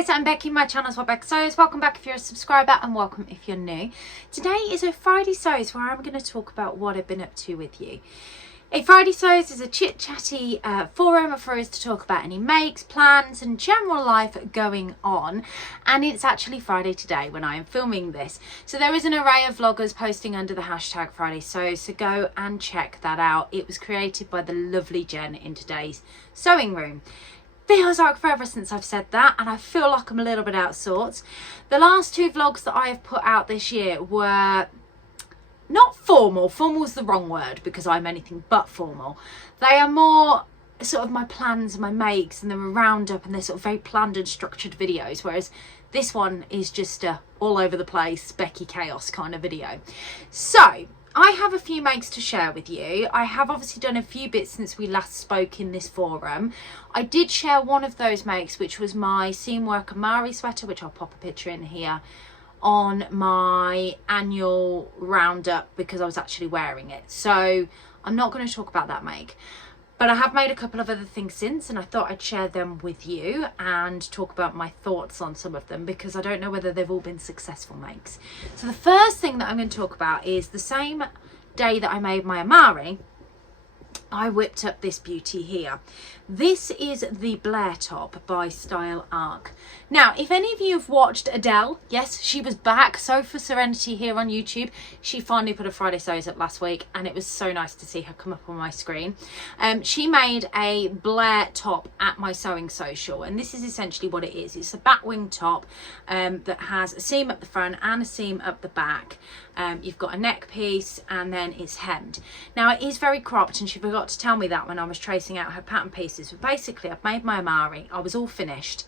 guys, I'm Becky, my channel is Becky Sews. Welcome back if you're a subscriber and welcome if you're new. Today is a Friday Sews where I'm going to talk about what I've been up to with you. A Friday Sews is a chit-chatty forum for us to talk about any makes, plans and general life going on, and it's actually Friday today when I am filming this. So there is an array of vloggers posting under the hashtag Friday Sews, so go and check that out. It was created by the lovely Jen in today's sewing room. Feels like forever since I've said that, and I feel like I'm a little bit out of sorts. The last two vlogs that I have put out this year were not formal. Formal's the wrong word because I'm anything but formal. They are more sort of my plans and my makes, and they're a roundup and they're sort of very planned and structured videos, whereas this one is just a all over the place Becky chaos kind of video. So I have a few makes to share with you. I have obviously done a few bits since we last spoke in this forum. I did share one of those makes, which was my seam work Amari sweater, which I'll pop a picture in here, on my annual roundup because I was actually wearing it. So I'm not going to talk about that make. But I have made a couple of other things since, and I thought I'd share them with you and talk about my thoughts on some of them because I don't know whether they've all been successful makes. So the first thing that I'm going to talk about is the same day that I made my Amari, I whipped up this beauty here. This is the Blair top by Style Arc. Now, if any of you have watched Adele, yes, she was back. So for Serenity here on YouTube, she finally put a Friday Sews up last week, and it was so nice to see her come up on my screen. She made a Blair top at my sewing social, and this is essentially what it is. It's a batwing top that has a seam up the front and a seam up the back. You've got a neck piece and then it's hemmed. Now it is very cropped, and she forgot to tell me that when I was tracing out her pattern pieces. But basically I've made my Amari, I was all finished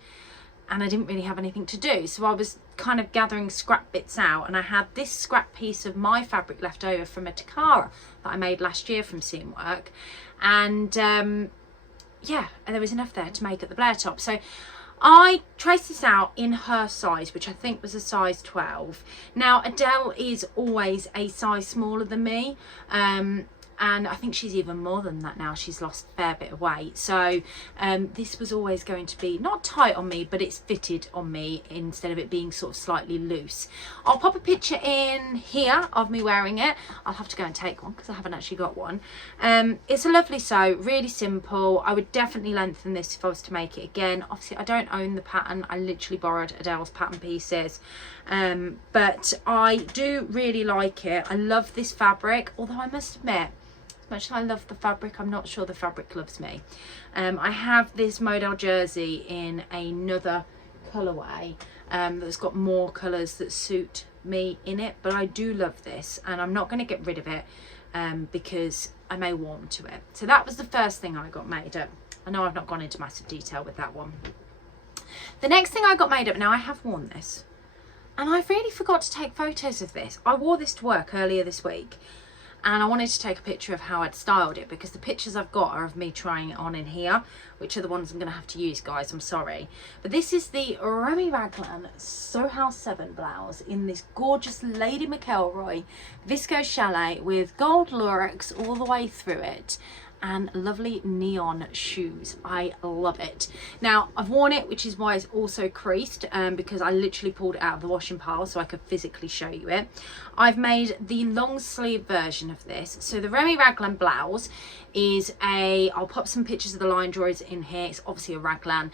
and I didn't really have anything to do, so I was kind of gathering scrap bits out, and I had this scrap piece of my fabric left over from a Takara that I made last year from seam work, and yeah, and there was enough there to make up the Blair top. So I traced this out in her size, which I think was a size 12. Now Adele is always a size smaller than me, and I think she's even more than that now. She's lost a fair bit of weight. So this was always going to be not tight on me, but it's fitted on me instead of it being sort of slightly loose. I'll pop a picture in here of me wearing it. I'll have to go and take one because I haven't actually got one. It's a lovely sew, really simple. I would definitely lengthen this if I was to make it again. Obviously I don't own the pattern. I literally borrowed Adele's pattern pieces. But I do really like it. I love this fabric, although I must admit, much as I love the fabric, I'm not sure the fabric loves me. I have this model jersey in another colourway that's got more colours that suit me in it, but I do love this, and I'm not going to get rid of it because I may warm to it. So that was the first thing I got made up. I know I've not gone into massive detail with that one. The next thing I got made up, now I have worn this, and I really forgot to take photos of this. I wore this to work earlier this week, and I wanted to take a picture of how I'd styled it because the pictures I've got are of me trying it on in here, which are the ones I'm going to have to use, guys. I'm sorry. But this is the Remy Raglan Sew House 7 blouse in this gorgeous Lady McElroy viscose chalet with gold lurex all the way through it, and lovely neon shoes. I love it. Now I've worn it, which is why it's also creased, because I literally pulled it out of the washing pile so I could physically show you it. I've made the long sleeve version of this. So the Remy Raglan blouse is I'll pop some pictures of the line drawers in here. It's obviously a Raglan.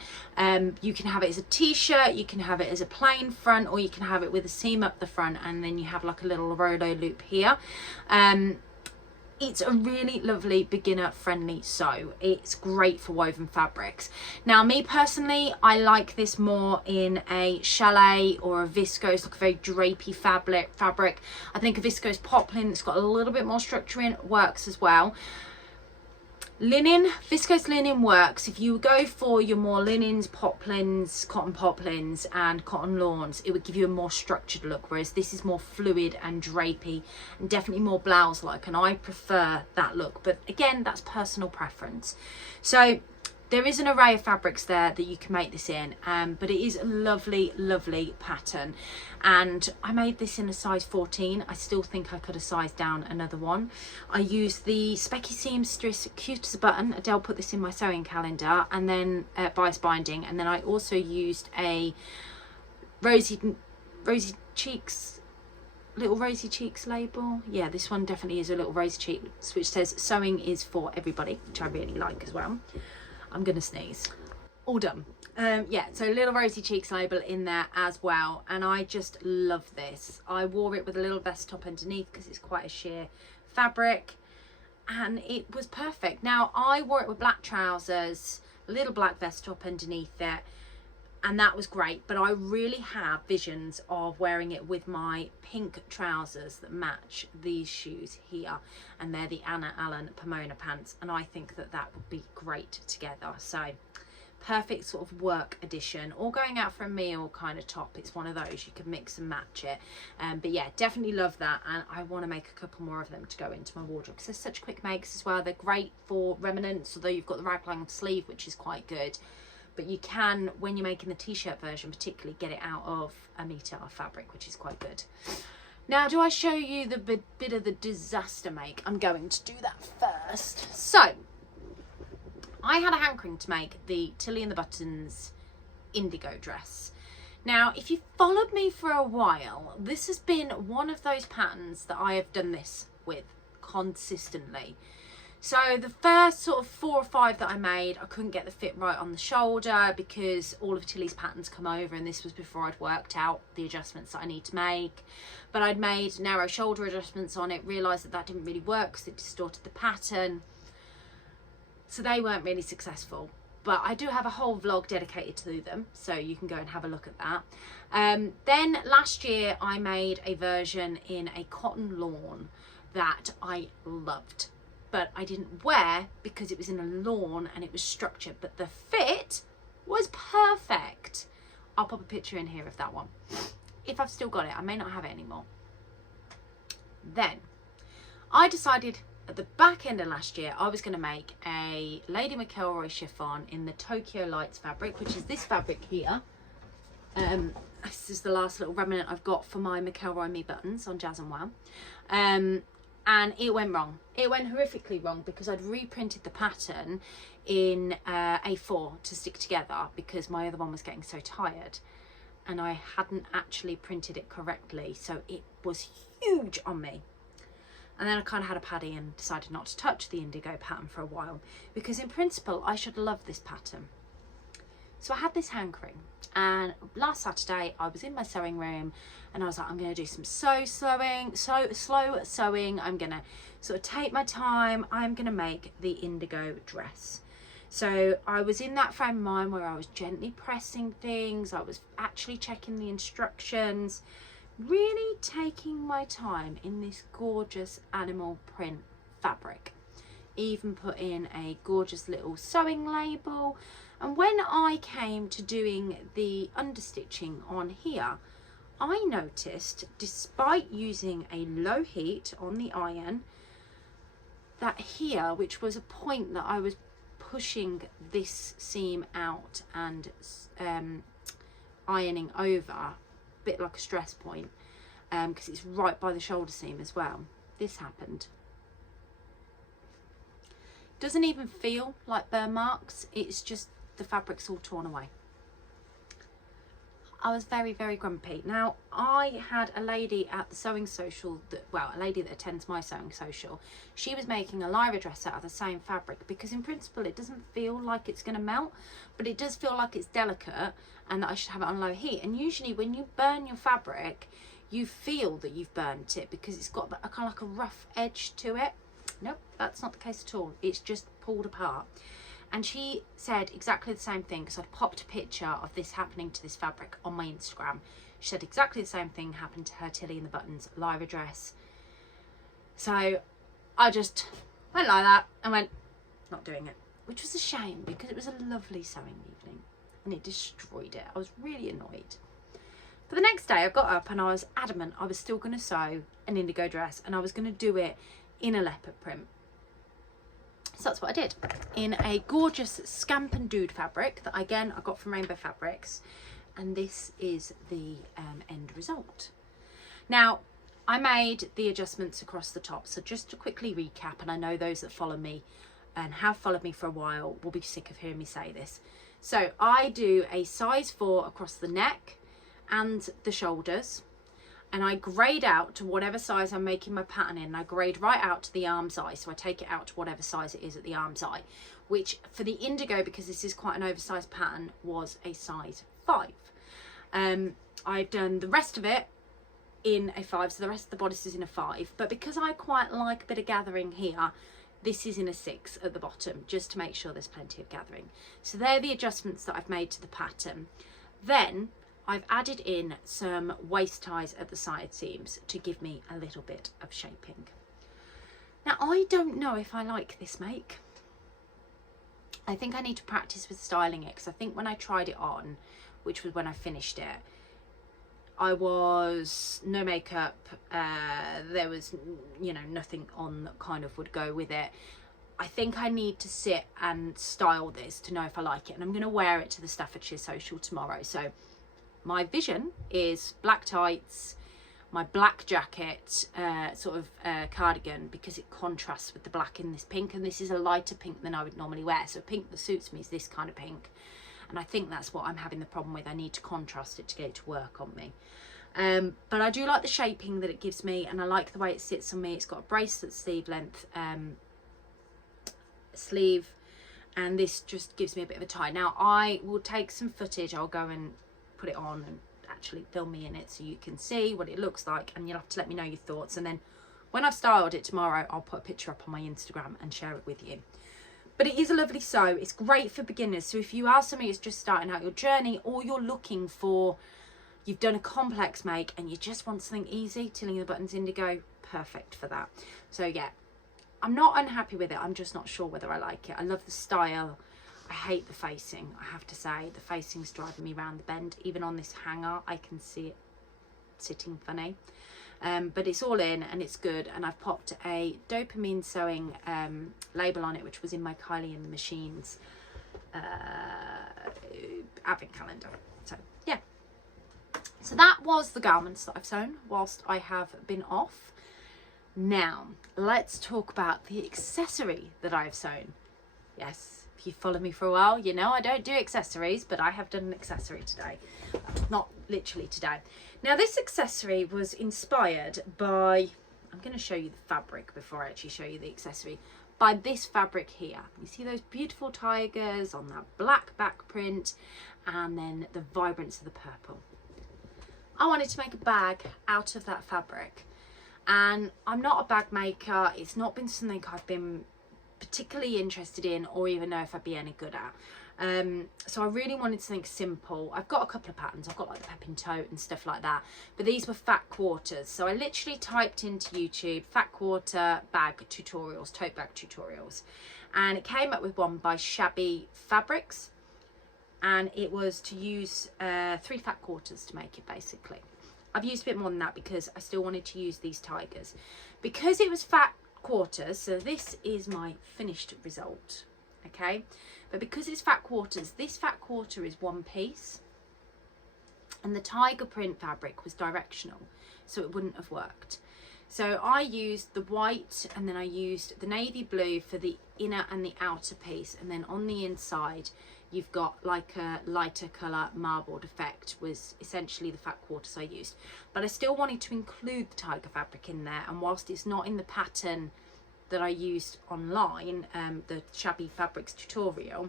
You can have it as a t-shirt, you can have it as a plain front, or you can have it with a seam up the front, and then you have like a little rolo loop here. It's a really lovely beginner friendly sew. It's great for woven fabrics. Now me personally, I like this more in a chalet or a viscose, like a very drapey fabric. I think a viscose poplin that's got a little bit more structure in works as well. Linen, viscose linen works. If you go for your more linens, poplins, cotton poplins and cotton lawns, it would give you a more structured look, whereas this is more fluid and drapey and definitely more blouse like, and I prefer that look, but again, that's personal preference. So There is an array of fabrics there that you can make this in, but it is a lovely, lovely pattern. And I made this in a size 14. I still think I could have sized down another one. I used the Specky Seamstress Cute as a Button. Adele put this in my sewing calendar, and then bias binding. And then I also used a rosy cheeks, little rosy cheeks label. Yeah, this one definitely is a little rosy cheeks, which says sewing is for everybody, which I really like as well. I'm gonna sneeze. All done. Yeah, so a little rosy cheeks label in there as well, and I just love this. I wore it with a little vest top underneath because it's quite a sheer fabric, and it was perfect. Now I wore it with black trousers, a little black vest top underneath it, and that was great. But I really have visions of wearing it with my pink trousers that match these shoes here, and they're the Anna Allen Pomona pants, and I think that that would be great together. So perfect sort of work edition, or going out for a meal kind of top. It's one of those you can mix and match it. But yeah, definitely love that, and I want to make a couple more of them to go into my wardrobe because they're such quick makes as well. They're great for remnants, although you've got the raglan sleeve, which is quite good. But you can, when you're making the t-shirt version particularly, get it out of a meter of fabric, which is quite good. Now, do I show you the bit of the disaster make? I'm going to do that first. So I had a hankering to make the Tilly and the Buttons Indigo dress. Now, if you've followed me for a while, this has been one of those patterns that I have done this with consistently. So the first sort of 4 or 5 that I made, I couldn't get the fit right on the shoulder because all of Tilly's patterns come over, and this was before I'd worked out the adjustments that I need to make. But I'd made narrow shoulder adjustments on it, realised that that didn't really work because it distorted the pattern. So they weren't really successful. But I do have a whole vlog dedicated to them, so you can go and have a look at that. Then last year I made a version in a cotton lawn that I loved, but I didn't wear because it was in a lawn and it was structured, but the fit was perfect. I'll pop a picture in here of that one if I've still got it. I may not have it anymore. Then I decided at the back end of last year I was going to make a Lady McElroy chiffon in the Tokyo Lights fabric, which is this fabric here. This is the last little remnant I've got for my McElroy Me buttons on Jazz and Wow. And it went wrong. It went horrifically wrong because I'd reprinted the pattern in A4 to stick together because my other one was getting so tired, and I hadn't actually printed it correctly, so it was huge on me. And then I kind of had a paddy and decided not to touch the Indigo pattern for a while because in principle I should love this pattern. So I had this hankering, and last Saturday I was in my sewing room and I was like, I'm going to do some slow sewing. I'm going to sort of take my time. I'm going to make the Indigo dress. So I was in that frame of mind where I was gently pressing things. I was actually checking the instructions, really taking my time in this gorgeous animal print fabric. Even put in a gorgeous little sewing label. And when I came to doing the understitching on here, I noticed, despite using a low heat on the iron, that here, which was a point that I was pushing this seam out and ironing over, a bit like a stress point, because it's right by the shoulder seam as well. This happened. Doesn't even feel like burn marks, it's just the fabric's all torn away. I was very, very grumpy. Now, I had a lady at the sewing social, a lady that attends my sewing social. She was making a Lyra dress out of the same fabric because in principle it doesn't feel like it's going to melt, but it does feel like it's delicate and that I should have it on low heat. And usually when you burn your fabric, you feel that you've burnt it because it's got a kind of like a rough edge to it. Nope, that's not the case at all. It's just pulled apart. And she said exactly the same thing because I'd popped a picture of this happening to this fabric on my Instagram. She said exactly the same thing happened to her Tilly and the Buttons Lyra dress. So I just went like that and went, not doing it, which was a shame because it was a lovely sewing evening and it destroyed it. I was really annoyed. But the next day I got up and I was adamant I was still going to sew an Indigo dress and I was going to do it in a leopard print. So that's what I did, in a gorgeous Scamp and Dude fabric that again I got from Rainbow Fabrics, and this is the end result. Now I made the adjustments across the top, so just to quickly recap, and I know those that follow me and have followed me for a while will be sick of hearing me say this. So I do a size 4 across the neck and the shoulders, and I grade out to whatever size I'm making my pattern in, and I grade right out to the arm's eye, so I take it out to whatever size it is at the arm's eye, which for the Indigo, because this is quite an oversized pattern, was a size 5. I've done the rest of it in a 5, so the rest of the bodice is in a 5, but because I quite like a bit of gathering here, this is in a 6 at the bottom, just to make sure there's plenty of gathering. So they're the adjustments that I've made to the pattern. Then I've added in some waist ties at the side seams to give me a little bit of shaping. Now I don't know if I like this make. I think I need to practice with styling it, because I think when I tried it on, which was when I finished it, I was no makeup, there was, you know, nothing on that kind of would go with it. I think I need to sit and style this to know if I like it, and I'm going to wear it to the Staffordshire Social tomorrow. So my vision is black tights, my black jacket, sort of cardigan, because it contrasts with the black in this pink, and this is a lighter pink than I would normally wear. So pink that suits me is this kind of pink, and I think that's what I'm having the problem with. I need to contrast it to get it to work on me. But I do like the shaping that it gives me, and I like the way it sits on me. It's got a bracelet sleeve length sleeve, and this just gives me a bit of a tie. Now I will take some footage, I'll go and put it on and actually film me in it so you can see what it looks like, and you'll have to let me know your thoughts, and then when I've styled it tomorrow I'll put a picture up on my Instagram and share it with you. But it is a lovely sew. It's great for beginners, so if you are somebody who's just starting out your journey, or you're looking for, you've done a complex make and you just want something easy, Tilling the Buttons Indigo, perfect for that. So yeah, I'm not unhappy with it, I'm just not sure whether I like it. I love the style, I hate the facing, I have to say. The facing's driving me round the bend. Even on this hanger I can see it sitting funny, but it's all in and it's good, and I've popped a dopamine sewing label on it, which was in my Kylie and the Machines advent calendar. So yeah, so that was the garments that I've sewn whilst I have been off. Now let's talk about the accessory that I've sewn. Yes, if you follow me for a while, you know I don't do accessories, but I have done an accessory today. Not literally today. Now this accessory was inspired by, I'm going to show you the fabric before I actually show you the accessory, by this fabric here. You see those beautiful tigers on that black back print, and then the vibrance of the purple. I wanted to make a bag out of that fabric, and I'm not a bag maker. It's not been something I've been particularly interested in or even know if I'd be any good at. So I really wanted something simple. I've got a couple of patterns. I've got like the Pepin tote and stuff like that, but these were fat quarters. So I literally typed into YouTube fat quarter bag tutorials, tote bag tutorials, and it came up with one by Shabby Fabrics, and it was to use 3 fat quarters to make it basically. I've used a bit more than that because I still wanted to use these tigers. Because it was fat quarters, so this is my finished result, okay, but because it's fat quarters, this fat quarter is one piece, and the tiger print fabric was directional, so it wouldn't have worked. So I used the white, and then I used the navy blue for the inner and the outer piece, and then on the inside you've got like a lighter colour marbled effect, was essentially the fat quarters I used. But I still wanted to include the tiger fabric in there, and whilst it's not in the pattern that I used online, the Shabby Fabrics tutorial,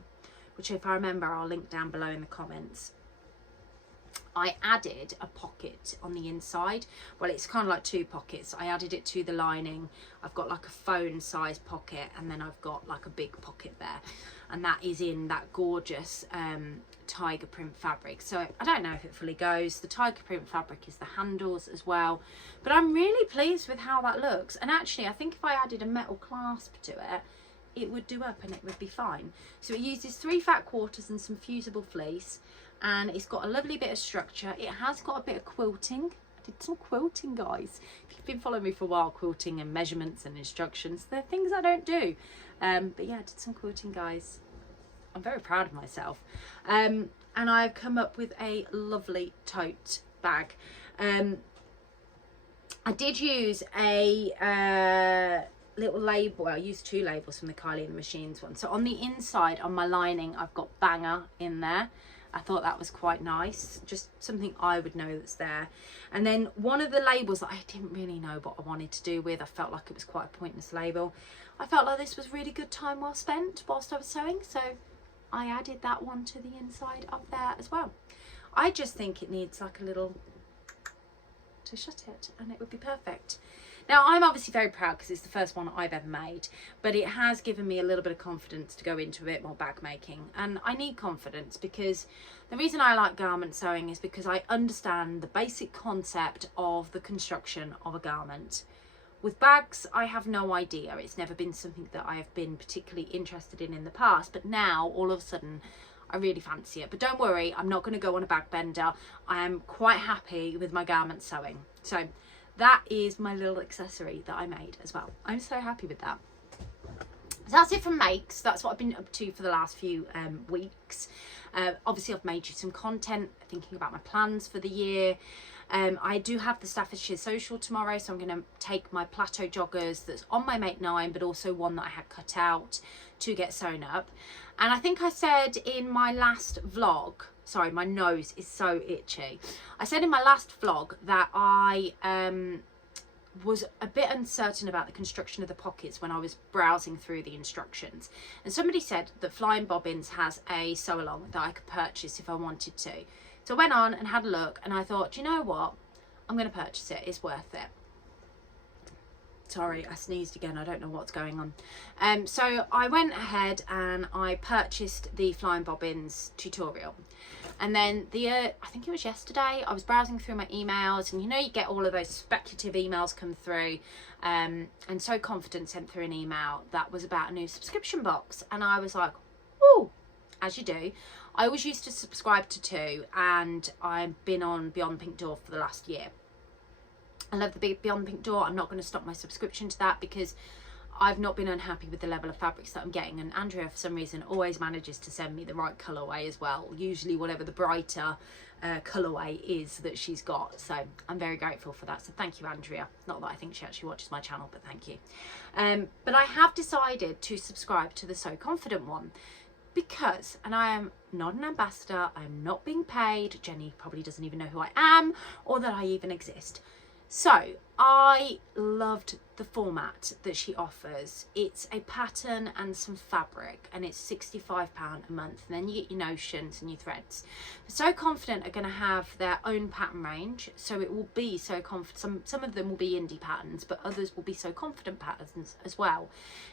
which if I remember I'll link down below in the comments, I added a pocket on the inside. Well, it's kind of like 2 pockets. I added it to the lining. I've got like a phone size pocket, and then I've got like a big pocket there, and that is in that gorgeous tiger print fabric. So I don't know if it fully goes. The tiger print fabric is the handles as well, but I'm really pleased with how that looks. And actually I think if I added a metal clasp to it, it would do up and it would be fine. So it uses 3 fat quarters and some fusible fleece, and it's got a lovely bit of structure. It has got a bit of quilting. I did some quilting, guys. If you've been following me for a while, quilting and measurements and instructions, they're things I don't do. But yeah, I did some quilting, guys. I'm very proud of myself. And I've come up with a lovely tote bag. I did use a little label. I used 2 labels from the Kylie and the Machines one. So on the inside, on my lining, I've got banger in there. I thought that was quite nice, just something I would know that's there. And then one of the labels that I didn't really know what I wanted to do with, I felt like it was quite a pointless label. I felt like this was really good time well spent whilst I was sewing, so I added that one to the inside of there as well. I just think it needs like a little to shut it, and it would be perfect. Now, I'm obviously very proud because it's the first one I've ever made, but it has given me a little bit of confidence to go into a bit more bag making. And I need confidence because the reason I like garment sewing is because I understand the basic concept of the construction of a garment. With bags, I have no idea. It's never been something that I have been particularly interested in the past, but now all of a sudden I really fancy it. But don't worry, I'm not going to go on a bag bender. I am quite happy with my garment sewing. So that is my little accessory that I made as well. I'm so happy with that. So that's it from makes. That's what I've been up to for the last few weeks. Obviously, I've made you some content, thinking about my plans for the year. I do have the Staffordshire Social tomorrow, so I'm going to take my plateau joggers that's on my Make 9, but also one that I had cut out to get sewn up. And I think I said in my last vlog, sorry, my nose is so itchy. I said in my last vlog that I was a bit uncertain about the construction of the pockets when I was browsing through the instructions. And somebody said that Flying Bobbins has a sew along that I could purchase if I wanted to. So I went on and had a look, and I thought, you know what? I'm going to purchase it. It's worth it. Sorry, I sneezed again. I don't know what's going on. So I went ahead and I purchased the Flying Bobbins tutorial. And then I think it was yesterday, I was browsing through my emails, and you know, you get all of those speculative emails come through. And So Confident sent through an email that was about a new subscription box. And I was like, ooh, as you do. I always used to subscribe to 2, and I've been on Beyond Pink Door for the last year. I love the Beyond Pink Door. I'm not going to stop my subscription to that because I've not been unhappy with the level of fabrics that I'm getting, and Andrea for some reason always manages to send me the right colourway as well, usually whatever the brighter colourway is that she's got. So I'm very grateful for that, so thank you, Andrea. Not that I think she actually watches my channel, but thank you. But I have decided to subscribe to the So Confident one because, and I am not an ambassador, I'm not being paid, Jenny probably doesn't even know who I am or that I even exist. So I loved the format that she offers. It's a pattern and some fabric, and it's £65 a month, and then you get your notions and your threads. So Confident are going to have their own pattern range, so it will be So Confident. Some of them will be indie patterns, but others will be So Confident patterns as well.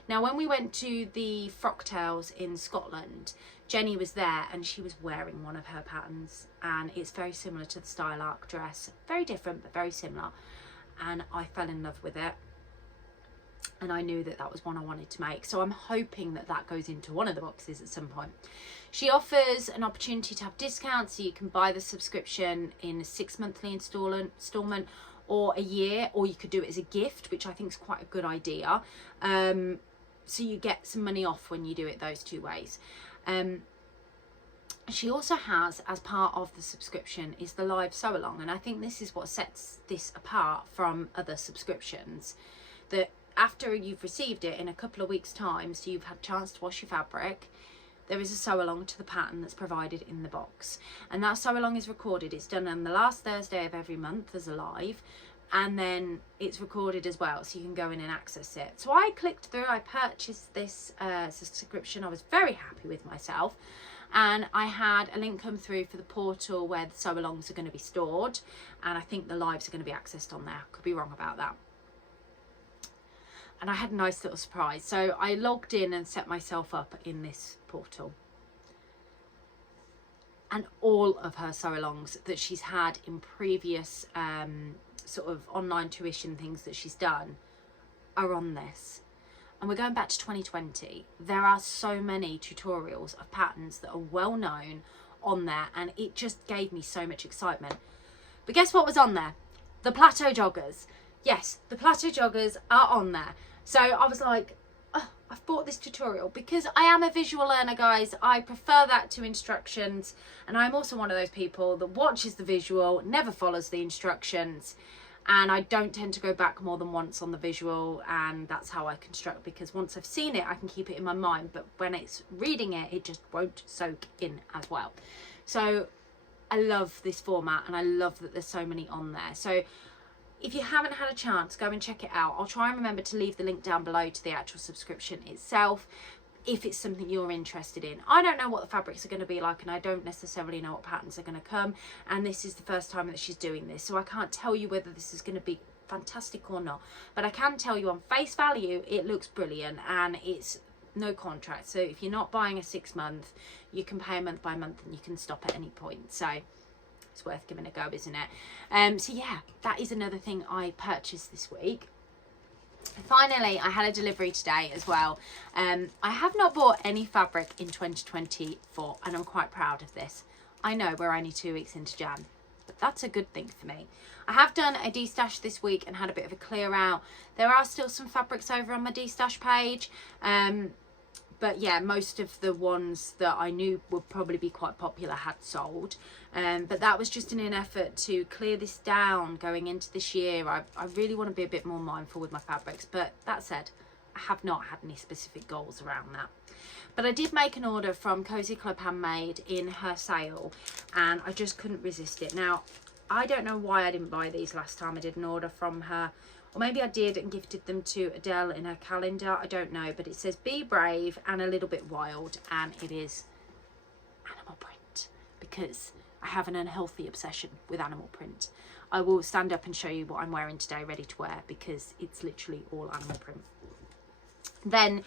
Now, when we went to the Frocktails in Scotland, Jenny was there and she was wearing one of her patterns, and it's very similar to the Style Arc dress. Very different, but very similar. And I fell in love with it. And I knew that that was one I wanted to make. So I'm hoping that that goes into one of the boxes at some point. She offers an opportunity to have discounts, so you can buy the subscription in a 6 monthly installment or a year, or you could do it as a gift, which I think is quite a good idea. So you get some money off when you do it those 2 ways. She also has, as part of the subscription, is the live sew along, and I think this is what sets this apart from other subscriptions, that after you've received it in a couple of weeks time, so you've had a chance to wash your fabric, there is a sew along to the pattern that's provided in the box, and that sew along is recorded. It's done on the last Thursday of every month as a live, and then it's recorded as well, so you can go in and access it. So I clicked through, I purchased this subscription. I was very happy with myself, and I had a link come through for the portal where the sew alongs are going to be stored, and I think the lives are going to be accessed on there. Could be wrong about that. And I had a nice little surprise. So I logged in and set myself up in this portal, and all of her sew alongs that she's had in previous sort of online tuition things that she's done are on this. And we're going back to 2020. There are so many tutorials of patterns that are well known on there, and it just gave me so much excitement. But guess what was on there? the plateau joggers. Yes, the plateau joggers are on there. So I was like, oh, I've bought this tutorial because I am a visual learner, guys. I prefer that to instructions. And I'm also one of those people that watches the visual, never follows the instructions. And I don't tend to go back more than once on the visual, and that's how I construct, because once I've seen it, I can keep it in my mind, but when it's reading it, it just won't soak in as well. So I love this format, and I love that there's so many on there. So if you haven't had a chance, go and check it out. I'll try and remember to leave the link down below to the actual subscription itself, if it's something you're interested in. I don't know what the fabrics are going to be like, and I don't necessarily know what patterns are going to come, and this is the first time that she's doing this, so I can't tell you whether this is going to be fantastic or not, but I can tell you on face value it looks brilliant, and it's no contract. So if you're not buying a 6 month, you can pay a month by month, and you can stop at any point. So it's worth giving a go, isn't it? So yeah, that is another thing I purchased this week. Finally, I had a delivery today as well. I have not bought any fabric in 2024, and I'm quite proud of this. I know we're only 2 weeks into Jan, but that's a good thing for me. I have done a destash this week and had a bit of a clear out. There are still some fabrics over on my destash page, but yeah, most of the ones that I knew would probably be quite popular had sold. But that was just in an effort to clear this down going into this year. I really want to be a bit more mindful with my fabrics, but that said, I have not had any specific goals around that. But I did make an order from Cosy Club Handmade in her sale, and I just couldn't resist it. Now, I don't know why I didn't buy these last time I did an order from her. Or maybe I did and gifted them to Adele in her calendar. I don't know. But it says be brave and a little bit wild. And it is animal print, because I have an unhealthy obsession with animal print. I will stand up and show you what I'm wearing today ready to wear, because it's literally all animal print. Then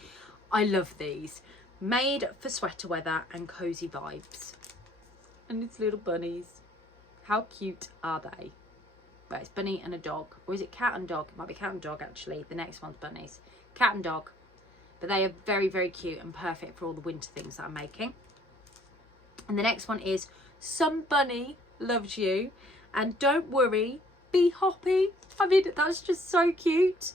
I love these. Made for sweater weather and cozy vibes. And it's little bunnies. How cute are they? Well, it's bunny and a dog. Or is it cat and dog? It might be cat and dog, actually. The next one's bunnies. Cat and dog. But they are very, very cute and perfect for all the winter things that I'm making. And the next one is Some Bunny Loves You. And don't worry, be hoppy. I mean, that's just so cute.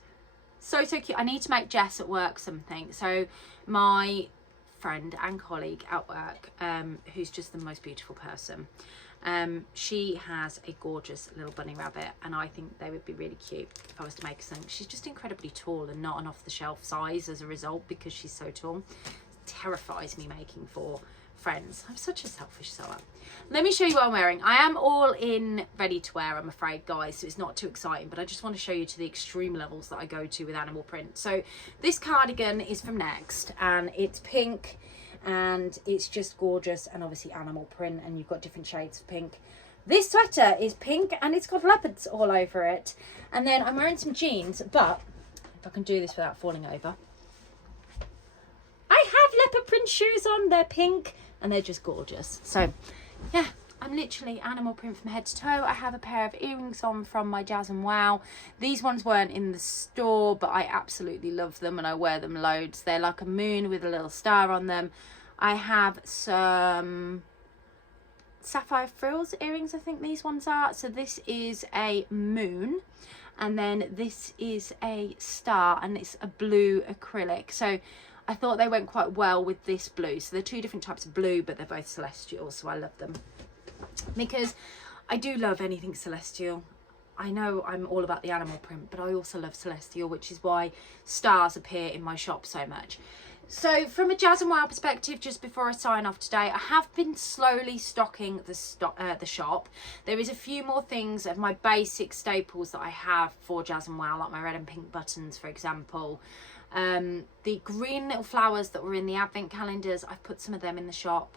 So, so cute. I need to make Jess at work something. So my friend and colleague at work, who's just the most beautiful person, she has a gorgeous little bunny rabbit, and I think they would be really cute if I was to make something. She's just incredibly tall and not an off-the-shelf size as a result, because she's so tall. It terrifies me making for friends. I'm such a selfish sewer. Let me show you what I'm wearing. I am all in ready to wear, I'm afraid, guys, so it's not too exciting, but I just want to show you to the extreme levels that I go to with animal print. So this cardigan is from Next, and it's pink, and it's just gorgeous, and obviously animal print, and you've got different shades of pink. This sweater is pink, and it's got leopards all over it. And then I'm wearing some jeans, but if I can do this without falling over, I have leopard print shoes on. They're pink, and they're just gorgeous. So yeah, I'm literally animal print from head to toe. I have a pair of earrings on from my Jazz and Wow. These ones weren't in the store, but I absolutely love them, and I wear them loads. They're like a moon with a little star on them. I have some sapphire frills earrings, I think these ones are. So this is a moon, and then this is a star, and it's a blue acrylic. So I thought they went quite well with this blue. So they're two different types of blue, but they're both celestial, so I love them, because I do love anything celestial. I know I'm all about the animal print, but I also love celestial, which is why stars appear in my shop so much. So from a Jazz and Wow perspective, just before I sign off today, I have been slowly stocking the shop. There is a few more things of my basic staples that I have for Jazz and Wow, like my red and pink buttons, for example. The green little flowers that were in the advent calendars, I've put some of them in the shop.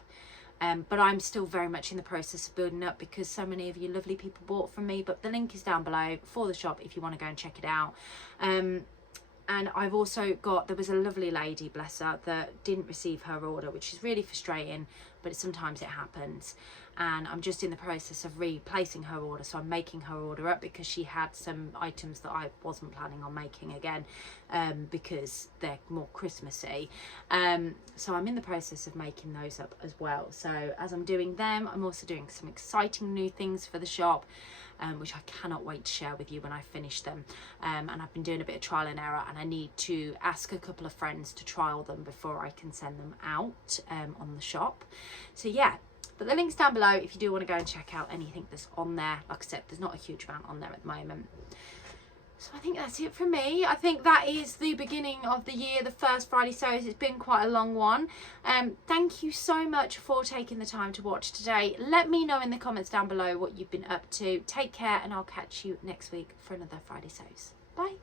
But I'm still very much in the process of building up, because so many of you lovely people bought from me. But the link is down below for the shop if you want to go and check it out. And I've also got, there was a lovely lady, bless her, that didn't receive her order, which is really frustrating, but sometimes it happens. And I'm just in the process of replacing her order, so I'm making her order up, because she had some items that I wasn't planning on making again, because they're more Christmassy. So I'm in the process of making those up as well. So as I'm doing them, I'm also doing some exciting new things for the shop. which I cannot wait to share with you when I finish them. And I've been doing a bit of trial and error, and I need to ask a couple of friends to trial them before I can send them out on the shop. So yeah, but the link's down below if you do want to go and check out anything that's on there. Like I said, there's not a huge amount on there at the moment. So I think that's it from me. I think that is the beginning of the year, the first Friday Sews. It's been quite a long one. Thank you so much for taking the time to watch today. Let me know in the comments down below what you've been up to. Take care, and I'll catch you next week for another Friday Sews. Bye.